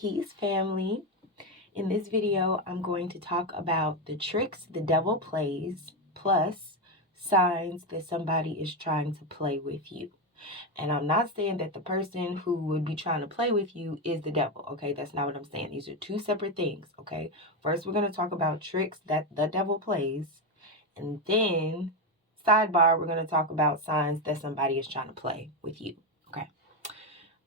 Peace, family. In this video, I'm going to talk about the tricks the devil plays, plus signs that somebody is trying to play with you. And I'm not saying that the person who would be trying to play with you is the devil, okay? That's not what I'm saying. These are two separate things, okay? First, we're going to talk about tricks that the devil plays, and then, sidebar, we're going to talk about signs that somebody is trying to play with you, okay?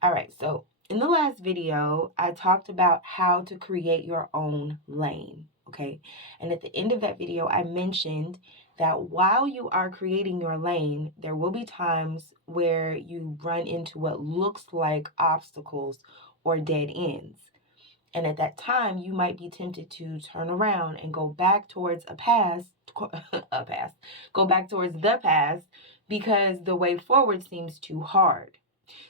All right, so in the last video, I talked about how to create your own lane, okay? And at the end of that video, I mentioned that while you are creating your lane, there will be times where you run into what looks like obstacles or dead ends. And at that time, you might be tempted to turn around and go back towards go back towards the past because the way forward seems too hard.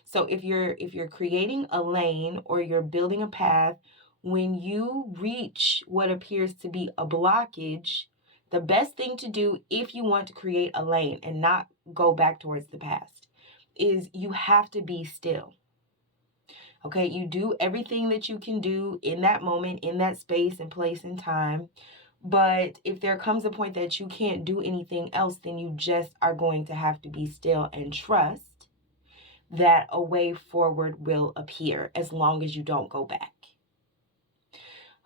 So if you're creating a lane or you're building a path, when you reach what appears to be a blockage, the best thing to do if you want to create a lane and not go back towards the past is you have to be still. Okay, you do everything that you can do in that moment, in that space and place and time. But if there comes a point that you can't do anything else, then you just are going to have to be still and trust that a way forward will appear as long as you don't go back.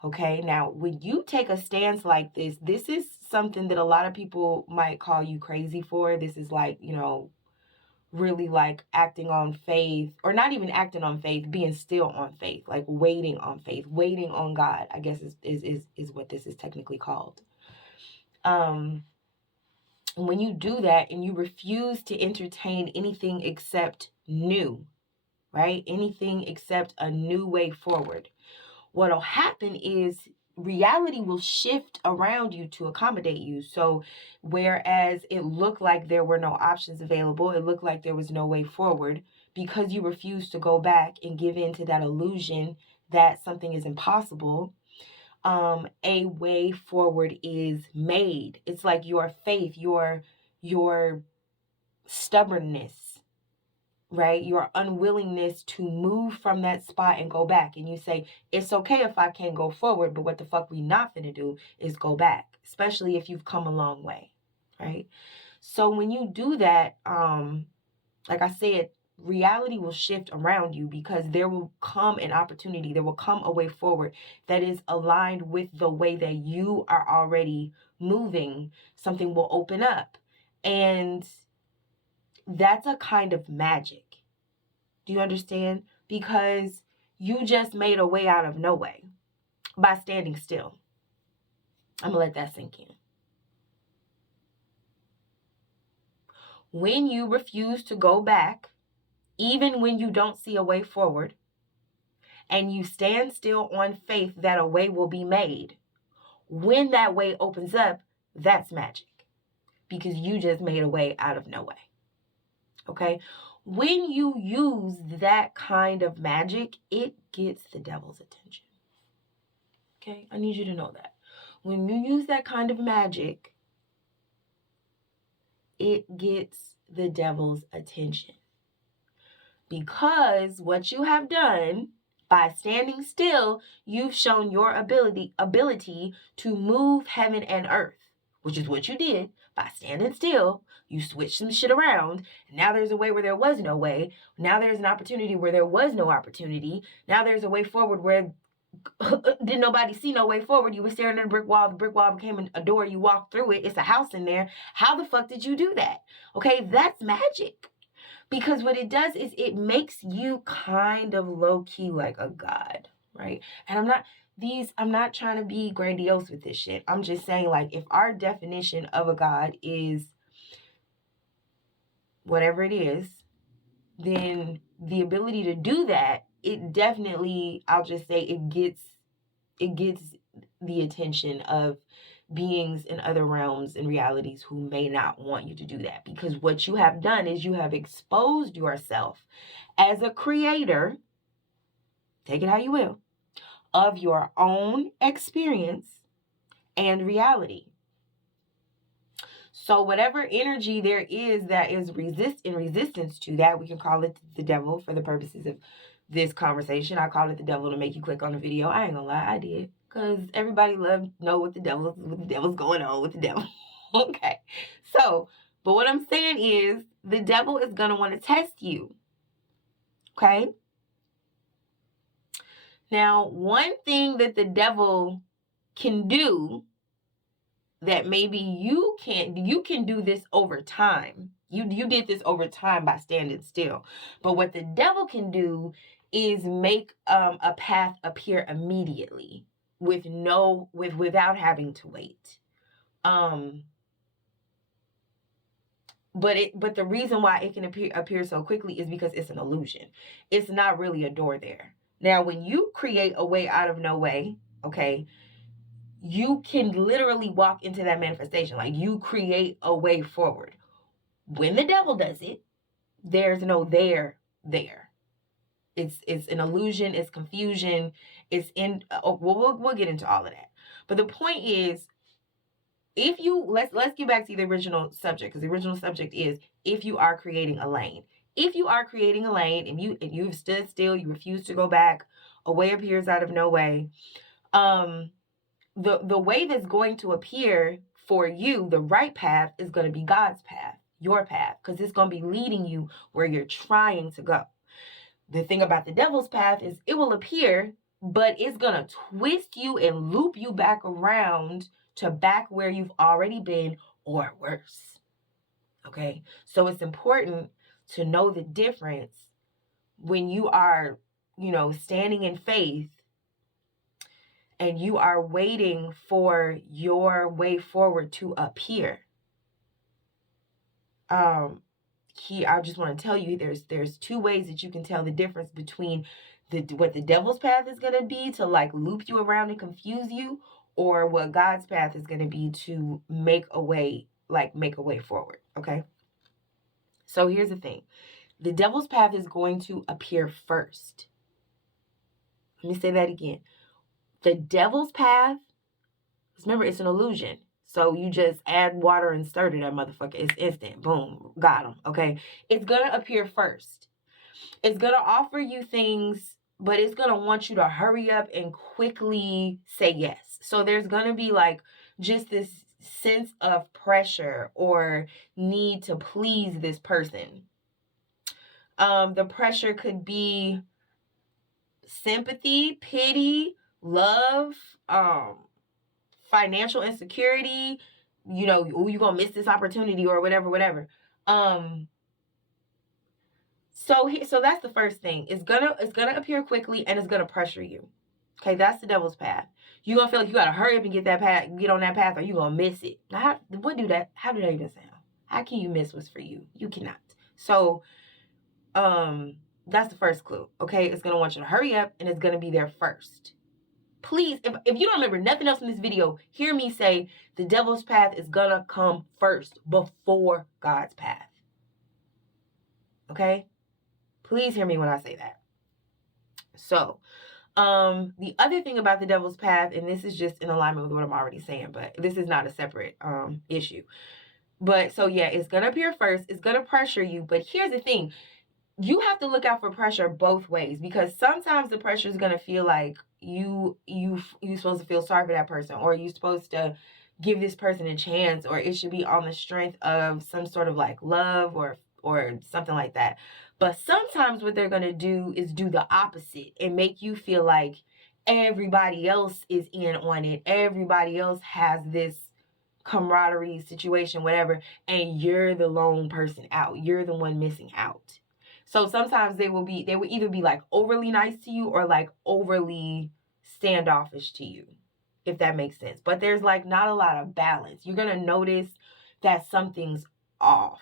Okay, now when you take a stance like this is something that a lot of people might call you crazy for. This is like, really like acting on faith, or not even acting on faith, being still on faith, like waiting on faith, waiting on God, I guess is what this is technically called. When you do that and you refuse to entertain anything except new, right? Anything except a new way forward. What'll happen is reality will shift around you to accommodate you. So whereas it looked like there were no options available, it looked like there was no way forward, because you refuse to go back and give in to that illusion that something is impossible, a way forward is made. It's like your faith, your stubbornness, right? Your unwillingness to move from that spot and go back. And you say, it's okay if I can't go forward, but what the fuck we not gonna do is go back, especially if you've come a long way, right? So when you do that, like I said, reality will shift around you because there will come an opportunity, there will come a way forward that is aligned with the way that you are already moving. Something will open up. And that's a kind of magic. Do you understand? Because you just made a way out of no way by standing still. I'm going to let that sink in. When you refuse to go back, even when you don't see a way forward, and you stand still on faith that a way will be made, when that way opens up, that's magic. Because you just made a way out of no way. Okay? When you use that kind of magic, it gets the devil's attention. Okay? I need you to know that. When you use that kind of magic, it gets the devil's attention. Because what you have done by standing still, you've shown your ability to move heaven and earth, which is what you did by standing still. You switched some shit around. And now there's a way where there was no way. Now there's an opportunity where there was no opportunity. Now there's a way forward where didn't nobody see no way forward. You were staring at a brick wall. The brick wall became a door. You walked through it. It's a house in there. How the fuck did you do that? Okay, that's magic. Because what it does is it makes you kind of low-key like a god, right? And I'm not trying to be grandiose with this shit. I'm just saying, like, if our definition of a god is whatever it is, then the ability to do that, it definitely, I'll just say, it gets the attention of beings in other realms and realities who may not want you to do that. Because what you have done is you have exposed yourself as a creator, take it how you will, of your own experience and reality. So whatever energy there is that is in resistance to that, we can call it the devil for the purposes of this conversation. I called it the devil to make you click on the video. I ain't gonna lie, I did. Because everybody loved know what the devil's going on with the devil. Okay. So, but what I'm saying is the devil is gonna want to test you. Okay. Now, one thing that the devil can do that maybe you can do this over time. You did this over time by standing still. But what the devil can do is make a path appear immediately without having to wait. But the reason why it can appear so quickly is because it's an illusion. It's not really a door there. Now, when you create a way out of no way, okay, you can literally walk into that manifestation. Like, you create a way forward. When the devil does it, there's no there. It's an illusion. It's confusion. It's in. We'll get into all of that. But the point is, if you let's get back to the original subject, because the original subject is if you are creating a lane. If you are creating a lane and you've stood still, you refuse to go back, a way appears out of no way. The way that's going to appear for you, the right path, is going to be God's path, your path, because it's going to be leading you where you're trying to go. The thing about the devil's path is it will appear, but it's going to twist you and loop you back around to back where you've already been, or worse. Okay? So it's important to know the difference when you are, standing in faith and you are waiting for your way forward to appear. I just want to tell you there's two ways that you can tell the difference between what the devil's path is going to be to like loop you around and confuse you, or what God's path is going to be to make a way forward. Okay. So here's the thing. The devil's path is going to appear first. Let me say that again. The devil's path, remember, it's an illusion. So you just add water and stir to that motherfucker. It's instant. Boom. Got him. Okay. It's going to appear first. It's going to offer you things, but it's going to want you to hurry up and quickly say yes. So there's going to be like just this sense of pressure or need to please this person. The pressure could be sympathy, pity, love, financial insecurity, you're gonna miss this opportunity or whatever. So that's the first thing. It's gonna appear quickly and it's gonna pressure you. Okay, that's the devil's path. You're gonna feel like you gotta hurry up and get on that path, or you're gonna miss it. Now, how do that even sound? How can you miss what's for you? You cannot. So that's the first clue. Okay, it's gonna want you to hurry up and it's gonna be there first. Please, if you don't remember nothing else in this video, hear me say the devil's path is gonna come first before God's path. Okay? Please hear me when I say that. So, the other thing about the devil's path, and this is just in alignment with what I'm already saying, but this is not a separate issue. But so yeah, it's gonna appear first, it's gonna pressure you, but here's the thing. You have to look out for pressure both ways, because sometimes the pressure is going to feel like you're supposed to feel sorry for that person, or you're supposed to give this person a chance, or it should be on the strength of some sort of like love or something like that. But sometimes what they're going to do is do the opposite and make you feel like everybody else is in on it. Everybody else has this camaraderie situation, whatever, and you're the lone person out. You're the one missing out. So sometimes they will either be like overly nice to you or like overly standoffish to you, if that makes sense. But there's like not a lot of balance. You're going to notice that something's off.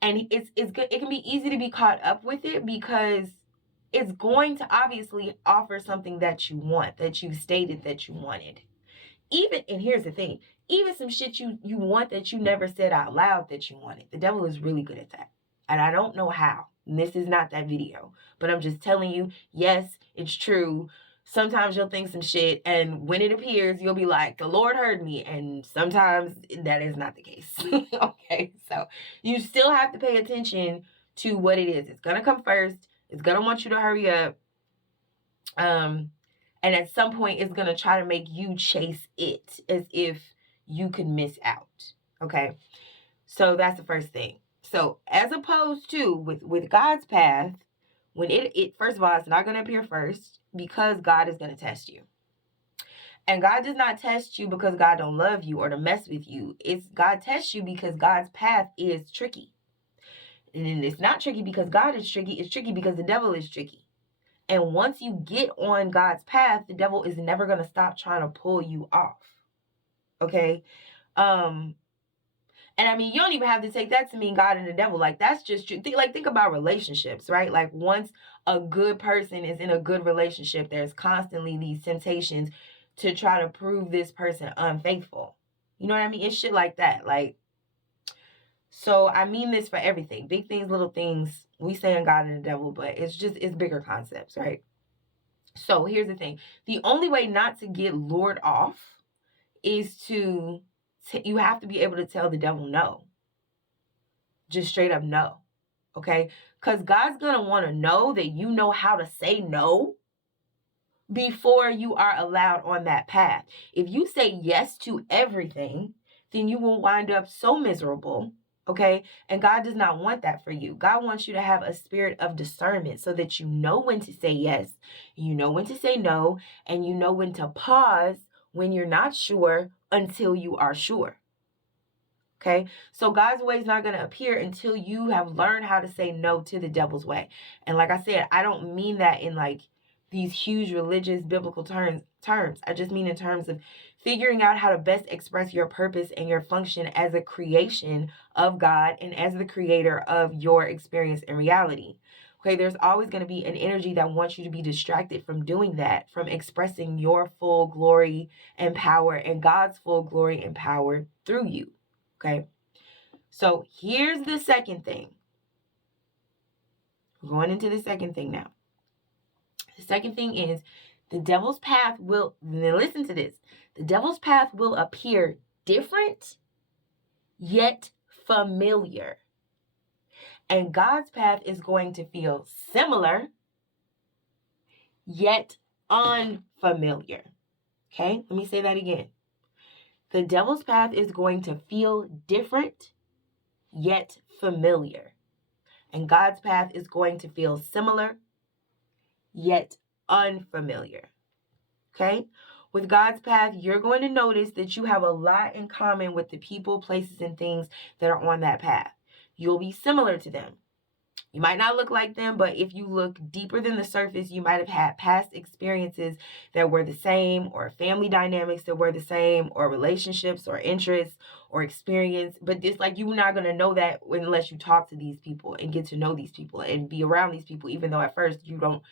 And it can be easy to be caught up with it, because it's going to obviously offer something that you want, that you stated that you wanted. And here's the thing, even some shit you want that you never said out loud that you wanted. The devil is really good at that. And I don't know how. And this is not that video. But I'm just telling you, yes, it's true. Sometimes you'll think some shit, and when it appears, you'll be like, the Lord heard me. And sometimes that is not the case. Okay, so you still have to pay attention to what it is. It's going to come first. It's going to want you to hurry up. And at some point, it's going to try to make you chase it as if you could miss out. Okay, so that's the first thing. So as opposed to with God's path, when it first of all, it's not going to appear first because God is going to test you. And God does not test you because God don't love you or to mess with you. It's God tests you because God's path is tricky. And it's not tricky because God is tricky. It's tricky because the devil is tricky. And once you get on God's path, the devil is never going to stop trying to pull you off. Okay? And I mean, you don't even have to take that to mean God and the devil. Like, that's just true. Think about relationships, right? Like, once a good person is in a good relationship, there's constantly these temptations to try to prove this person unfaithful. You know what I mean? It's shit like that. Like, so I mean this for everything. Big things, little things. We say in God and the devil, but it's bigger concepts, right? So here's the thing. The only way not to get lured off is you have to be able to tell the devil no. Just straight up no. Okay? Because God's going to want to know that you know how to say no before you are allowed on that path. If you say yes to everything, then you will wind up so miserable. Okay? And God does not want that for you. God wants you to have a spirit of discernment so that you know when to say yes, you know when to say no, and you know when to pause when you're not sure until you are sure. Okay, so God's way is not going to appear until you have learned how to say no to the devil's way. And like I said, I don't mean that in like these huge religious biblical terms. I just mean in terms of figuring out how to best express your purpose and your function as a creation of God and as the creator of your experience and reality. Okay, there's always going to be an energy that wants you to be distracted from doing that, from expressing your full glory and power and God's full glory and power through you. Okay, so here's the second thing. We're going into the second thing now. The second thing is the devil's path will, listen to this, the devil's path will appear different, yet familiar. And God's path is going to feel similar, yet unfamiliar. Okay, let me say that again. The devil's path is going to feel different, yet familiar. And God's path is going to feel similar, yet unfamiliar. Okay? With God's path, you're going to notice that you have a lot in common with the people, places, and things that are on that path. You'll be similar to them. You might not look like them, but if you look deeper than the surface, you might have had past experiences that were the same, or family dynamics that were the same, or relationships or interests or experience. But it's like you're not going to know that unless you talk to these people and get to know these people and be around these people, even though at first you don't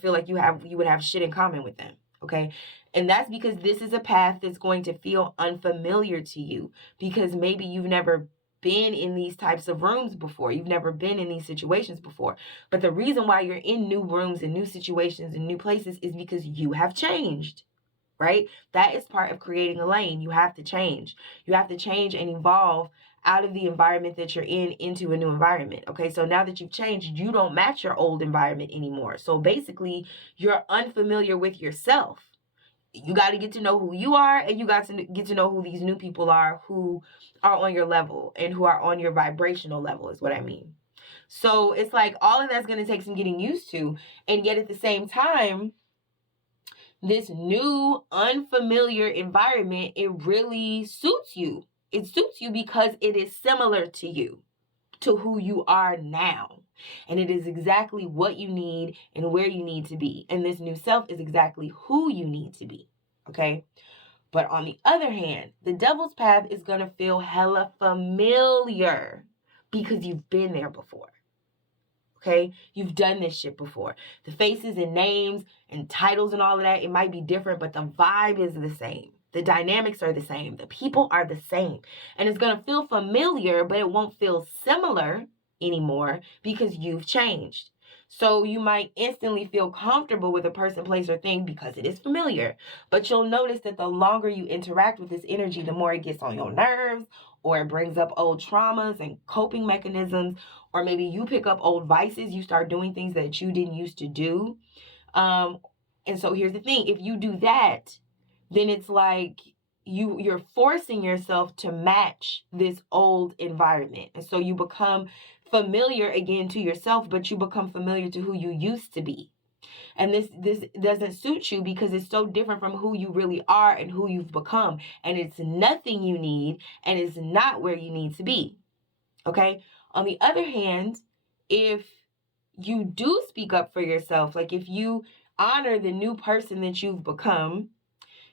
feel like you would have shit in common with them. Okay. And that's because this is a path that's going to feel unfamiliar to you because maybe you've never been in these types of rooms before. You've never been in these situations before. But the reason why you're in new rooms and new situations and new places is because you have changed, right? That is part of creating a lane. You have to change. You have to change and evolve out of the environment that you're in into a new environment. Okay, so now that you've changed, you don't match your old environment anymore. So basically, you're unfamiliar with yourself. You got to get to know who you are, and you got to get to know who these new people are who are on your level and who are on your vibrational level is what I mean. So it's like all of that's going to take some getting used to. And yet at the same time, this new unfamiliar environment, it really suits you. It suits you because it is similar to you, to who you are now. And it is exactly what you need and where you need to be. And this new self is exactly who you need to be. Okay? But on the other hand, the devil's path is going to feel hella familiar because you've been there before. Okay? You've done this shit before. The faces and names and titles and all of that, it might be different, but the vibe is the same. The dynamics are the same. The people are the same. And it's going to feel familiar, but it won't feel similar anymore because you've changed. So you might instantly feel comfortable with a person, place, or thing because it is familiar. But you'll notice that the longer you interact with this energy, the more it gets on your nerves, or it brings up old traumas and coping mechanisms, or maybe you pick up old vices. You start doing things that you didn't used to do. And so here's the thing: if you do that, then it's like you're forcing yourself to match this old environment, and so you become familiar again to yourself, but you become familiar to who you used to be. And this doesn't suit you because it's so different from who you really are and who you've become, and it's nothing you need, and it's not where you need to be. Okay? On the other hand, if you do speak up for yourself, like if you honor the new person that you've become,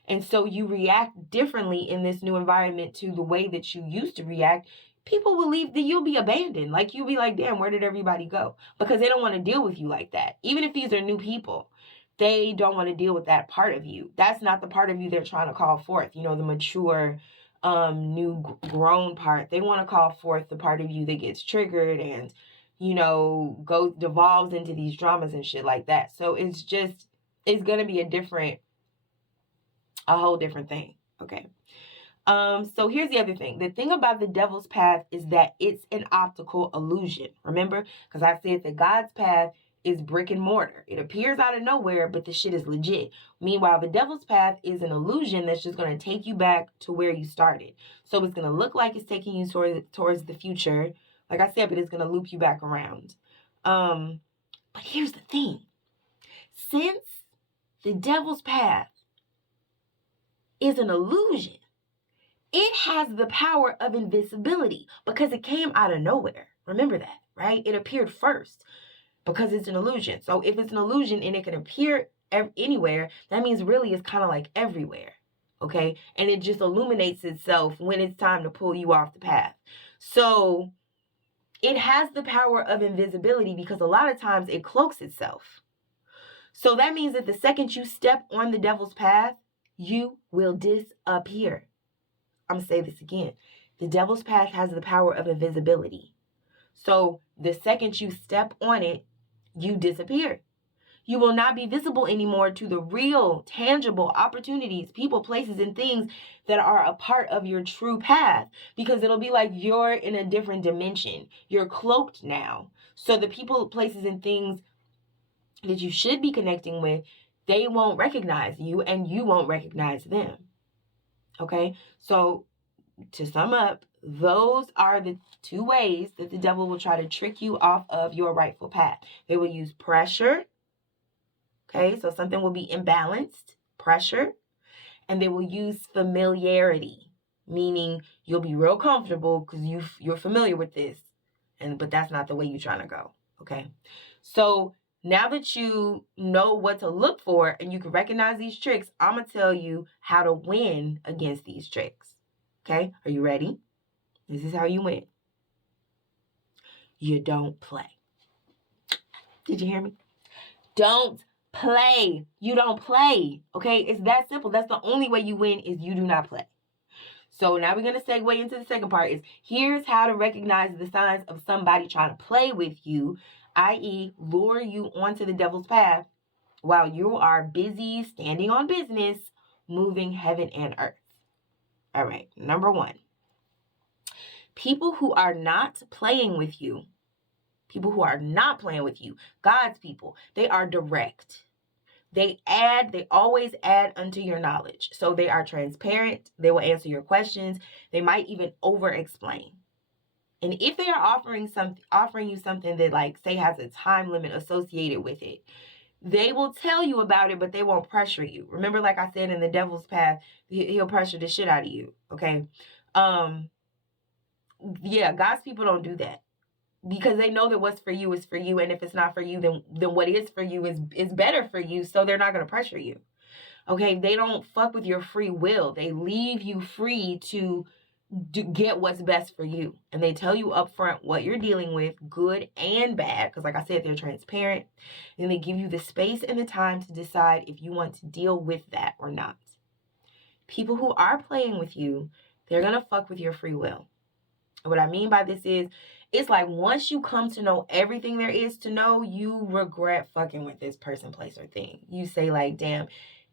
and so you react differently in this new environment to the way that you used to react, people will leave, that you'll be abandoned. Like you'll be like, damn, where did everybody go? Because they don't want to deal with you like that. Even if these are new people, they don't want to deal with that part of you. That's not the part of you they're trying to call forth. You know, the mature, new grown part. They want to call forth the part of you that gets triggered and, you know, devolves into these dramas and shit like that. So it's going to be a whole different thing. Okay. So here's the other thing. The thing about the devil's path is that it's an optical illusion. Remember? Because I said that God's path is brick and mortar. It appears out of nowhere, but the shit is legit. Meanwhile, the devil's path is an illusion that's just going to take you back to where you started. So it's going to look like it's taking you towards the future, like I said, but it's going to loop you back around. But here's the thing. Since the devil's path is an illusion, it has the power of invisibility because it came out of nowhere. Remember that, right? It appeared first because it's an illusion. So if it's an illusion and it can appear anywhere, that means really it's kind of like everywhere, okay? And it just illuminates itself when it's time to pull you off the path. So it has the power of invisibility because a lot of times it cloaks itself. So that means that the second you step on the devil's path, you will disappear. I'm going to say this again. The devil's path has the power of invisibility. So the second you step on it, you disappear. You will not be visible anymore to the real, tangible opportunities, people, places, and things that are a part of your true path, because it'll be like you're in a different dimension. You're cloaked now. So the people, places, and things that you should be connecting with, they won't recognize you and you won't recognize them. Okay? So to sum up, those are the two ways that the devil will try to trick you off of your rightful path. They will use pressure. Okay, so something will be imbalanced, pressure, and they will use familiarity, meaning you'll be real comfortable because you're familiar with this, but that's not the way you're trying to go. Okay, so now that you know what to look for and you can recognize these tricks, I'm gonna tell you how to win against these tricks. Okay, are you ready? This is how you win. You don't play. Did you hear me? Don't play. You don't play. Okay, it's that simple. That's the only way you win, is you do not play. So now we're going to segue into the second part. Is here's how to recognize the signs of somebody trying to play with you, i.e. lure you onto the devil's path while you are busy standing on business, moving heaven and earth. All right, number one. People who are not playing with you, God's people, they are direct. They always add unto your knowledge. So they are transparent. They will answer your questions. They might even over explain. And if they are offering you something that, like, say, has a time limit associated with it, they will tell you about it, but they won't pressure you. Remember, like I said, in the devil's path, he'll pressure the shit out of you. Okay. Yeah, God's people don't do that, because they know that what's for you is for you, and if it's not for you, then what is for you is better for you, so they're not going to pressure you. Okay, they don't fuck with your free will. They leave you free to get what's best for you, and they tell you up front what you're dealing with, good and bad, because like I said, they're transparent, and they give you the space and the time to decide if you want to deal with that or not. People who are playing with you, they're going to fuck with your free will. What I mean by this is, it's like once you come to know everything there is to know, you regret fucking with this person, place, or thing. You say like, damn,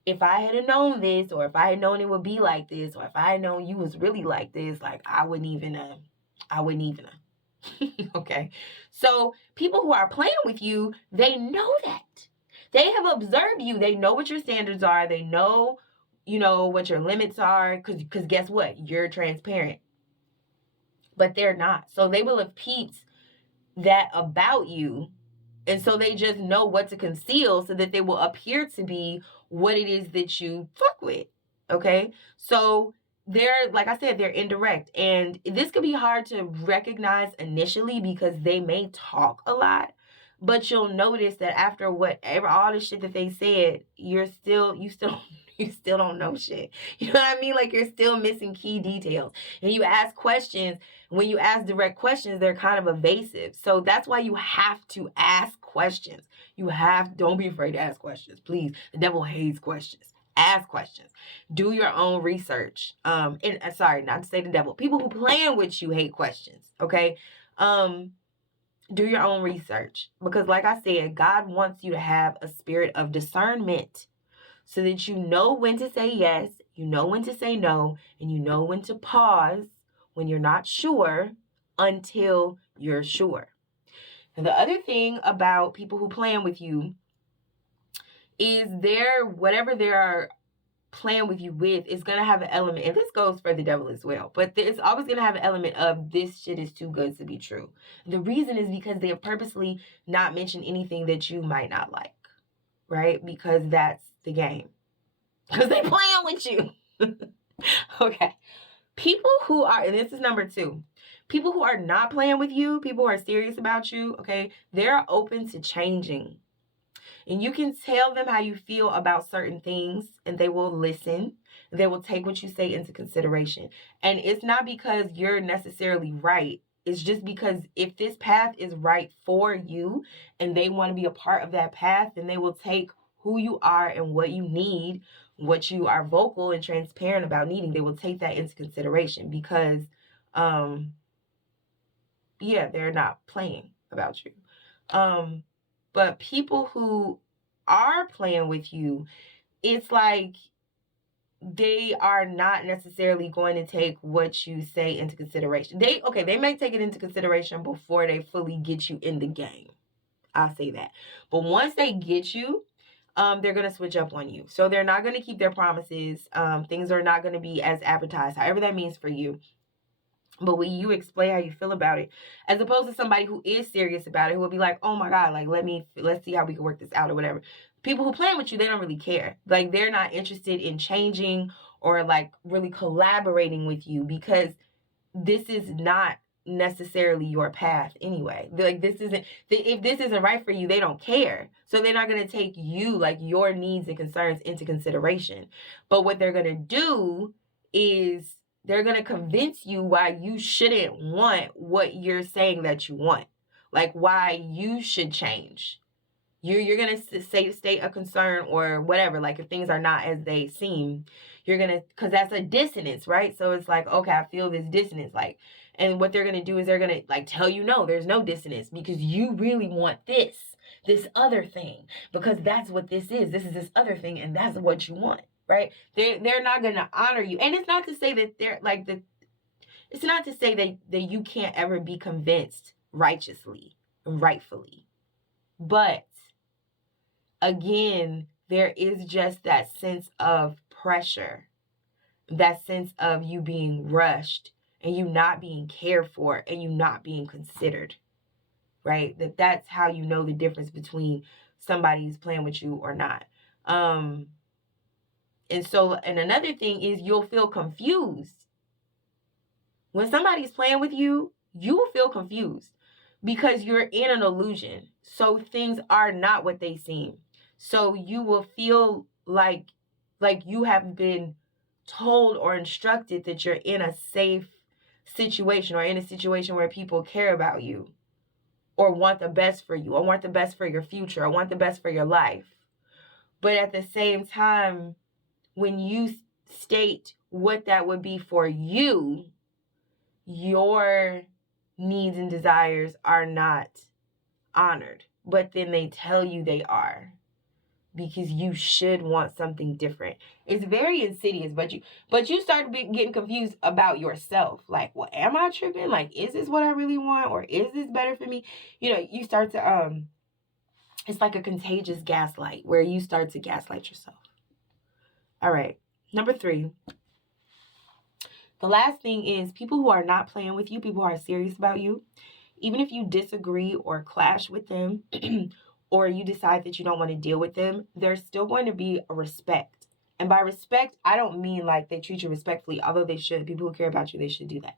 if I had known this, or if I had known it would be like this, or if I had known you was really like this, like I wouldn't even okay. So people who are playing with you, they know that. They have observed you. They know what your standards are. They know, what your limits are. Because guess what? You're transparent. But they're not. So they will have peeped that about you. And so they just know what to conceal so that they will appear to be what it is that you fuck with. Okay. So they're, like I said, they're indirect. And this could be hard to recognize initially because they may talk a lot. But you'll notice that after whatever, all the shit that they said, you still don't know shit. You know what I mean? Like you're still missing key details. And you ask questions. When you ask direct questions, they're kind of evasive. So that's why you have to ask questions. Don't be afraid to ask questions, please. The devil hates questions. Ask questions. Do your own research. And sorry, not to say the devil. People who plan with you hate questions. Okay. Do your own research, because like I said, God wants you to have a spirit of discernment so that you know when to say yes, you know when to say no, and you know when to pause when you're not sure until you're sure. And the other thing about people who plan with you is whatever they're playing with you with is going to have an element, and this goes for the devil as well, but it's always going to have an element of this shit is too good to be true. The reason is because they have purposely not mentioned anything that you might not like, right? Because that's the game. Because they playing with you. Okay. People who are, and this is number 2, people who are not playing with you, people who are serious about you, okay, they're open to changing. And you can tell them how you feel about certain things, and they will listen. They will take what you say into consideration. And it's not because you're necessarily right. It's just because if this path is right for you and they want to be a part of that path, then they will take who you are and what you need, what you are vocal and transparent about needing. They will take that into consideration because, they're not playing about you. But people who are playing with you, it's like they are not necessarily going to take what you say into consideration. They may take it into consideration before they fully get you in the game. I'll say that. But once they get you, they're going to switch up on you. So they're not going to keep their promises. Things are not going to be as advertised, however that means for you. But when you explain how you feel about it, as opposed to somebody who is serious about it, who will be like, oh my God, like, let's see how we can work this out or whatever. People who plan with you, they don't really care. Like, they're not interested in changing or like really collaborating with you because this is not necessarily your path anyway. Like, if this isn't right for you, they don't care. So they're not going to take you, like your needs and concerns, into consideration. But what they're going to do is they're going to convince you why you shouldn't want what you're saying that you want. Like why you should change. You're going to state a concern or whatever. Like if things are not as they seem, you're going to, because that's a dissonance, right? So it's like, okay, I feel this dissonance. Like, and what they're going to do is they're going to like tell you, no, there's no dissonance because you really want this other thing, because that's what this is. This is this other thing. And that's what you want. Right? They're not going to honor you. And it's not to say that it's not to say that you can't ever be convinced righteously and rightfully. But again, there is just that sense of pressure, that sense of you being rushed and you not being cared for and you not being considered, right? That's how you know the difference between somebody who's playing with you or not. And another thing is you'll feel confused. When somebody's playing with you, you will feel confused because you're in an illusion. So things are not what they seem. So you will feel like you have been told or instructed that you're in a safe situation or in a situation where people care about you or want the best for you or want the best for your future or want the best for your life. But at the same time, when you state what that would be for you, your needs and desires are not honored, but then they tell you they are because you should want something different. It's very insidious, but you start getting confused about yourself. Like, well, am I tripping? Like, is this what I really want, or is this better for me? You start to it's like a contagious gaslight where you start to gaslight yourself. All right, number 3. The last thing is people who are not playing with you, people who are serious about you, even if you disagree or clash with them, or you decide that you don't want to deal with them, there's still going to be a respect. And by respect, I don't mean like they treat you respectfully, although they should. People who care about you, they should do that.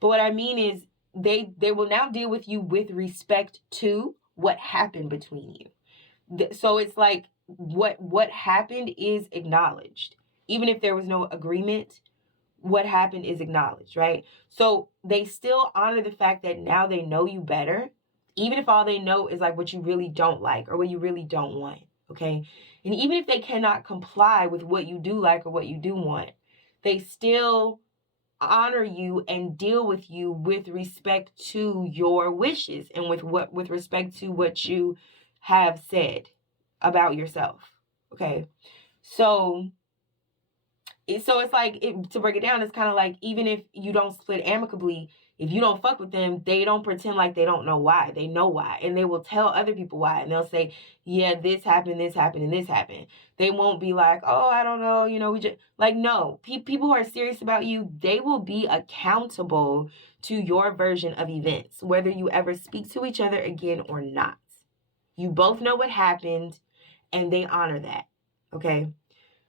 But what I mean is they will now deal with you with respect to what happened between you. So it's like what happened is acknowledged. Even if there was no agreement, what happened is acknowledged, right? So they still honor the fact that now they know you better, even if all they know is like what you really don't like or what you really don't want, okay? And even if they cannot comply with what you do like or what you do want, they still honor you and deal with you with respect to your wishes and with respect to what you have said about yourself, okay? So it's like, to break it down, it's kind of like, even if you don't split amicably, if you don't fuck with them, they don't pretend like they don't know why. They know why. And they will tell other people why. And they'll say, yeah, this happened, and this happened. They won't be like, oh, I don't know. We just, like, no. People who are serious about you, they will be accountable to your version of events, whether you ever speak to each other again or not. You both know what happened, and they honor that, okay?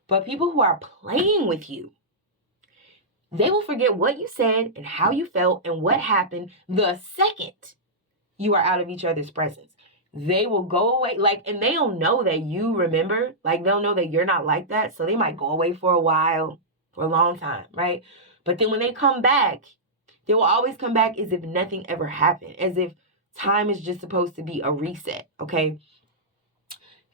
But people who are playing with you, they will forget what you said and how you felt and what happened the second you are out of each other's presence. They will go away, and they'll know that you remember, they'll know that you're not like that. So they might go away for a while, for a long time, right? But then when they come back, they will always come back as if nothing ever happened, as if time is just supposed to be a reset, okay?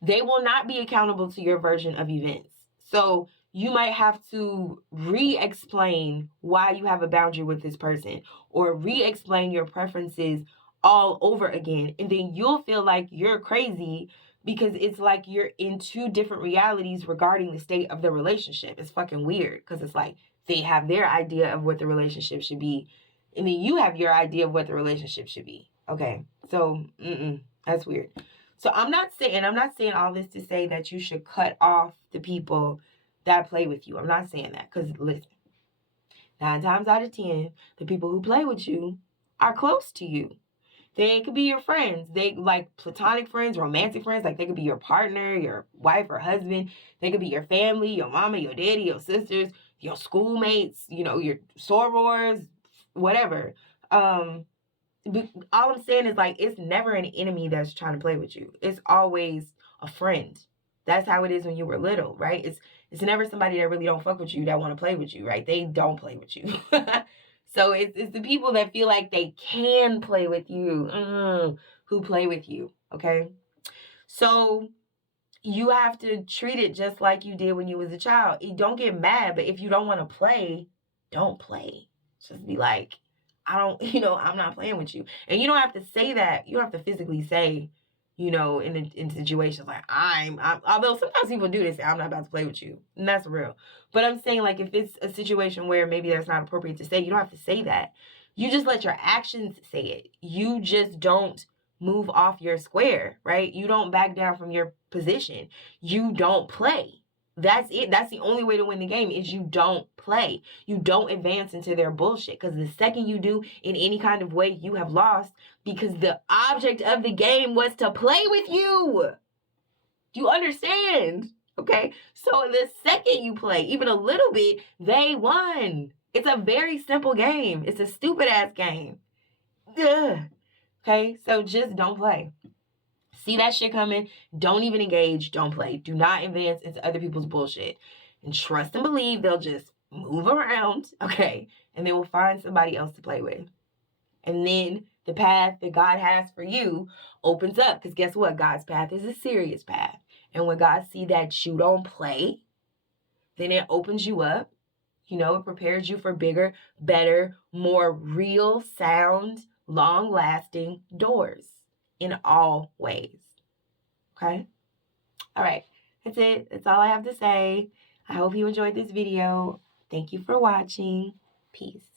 They will not be accountable to your version of events. So you might have to re-explain why you have a boundary with this person, or re-explain your preferences all over again. And then you'll feel like you're crazy because it's like you're in 2 different realities regarding the state of the relationship. It's fucking weird because it's like they have their idea of what the relationship should be, and then you have your idea of what the relationship should be. Okay, so that's weird. So I'm not saying all this to say that you should cut off the people that play with you. I'm not saying that, because listen, 9 times out of 10, the people who play with you are close to you. They could be your friends. They like platonic friends, romantic friends. Like they could be your partner, your wife or husband. They could be your family, your mama, your daddy, your sisters, your schoolmates, your sorors, whatever. All I'm saying is, like, it's never an enemy that's trying to play with you. It's always a friend. That's how it is when you were little, right? It's never somebody that really don't fuck with you that want to play with you, right? They don't play with you. So it's the people that feel like they can play with you who play with you, okay? So you have to treat it just like you did when you was a child. Don't get mad, but if you don't want to play, don't play. Just be like, I'm not playing with you. And you don't have to say that. You don't have to physically say, in situations like I'm although sometimes people do this, I'm not about to play with you. And that's real. But I'm saying, like, if it's a situation where maybe that's not appropriate to say, you don't have to say that. You just let your actions say it. You just don't move off your square, right? You don't back down from your position. You don't play. That's it. That's the only way to win the game, is you don't play. You don't advance into their bullshit, because the second you do in any kind of way, you have lost, because the object of the game was to play with you. Do you understand? Okay? So the second you play even a little bit, they won. It's a very simple game. It's a stupid ass game. Ugh. Okay? So just don't play. See that shit coming, don't even engage, don't play. Do not advance into other people's bullshit. And trust and believe they'll just move around, okay? And they will find somebody else to play with. And then the path that God has for you opens up. Because guess what? God's path is a serious path. And when God sees that you don't play, then it opens you up. It prepares you for bigger, better, more real, sound, long-lasting doors in all ways. Okay? All right. That's it. That's all I have to say. I hope you enjoyed this video. Thank you for watching. Peace.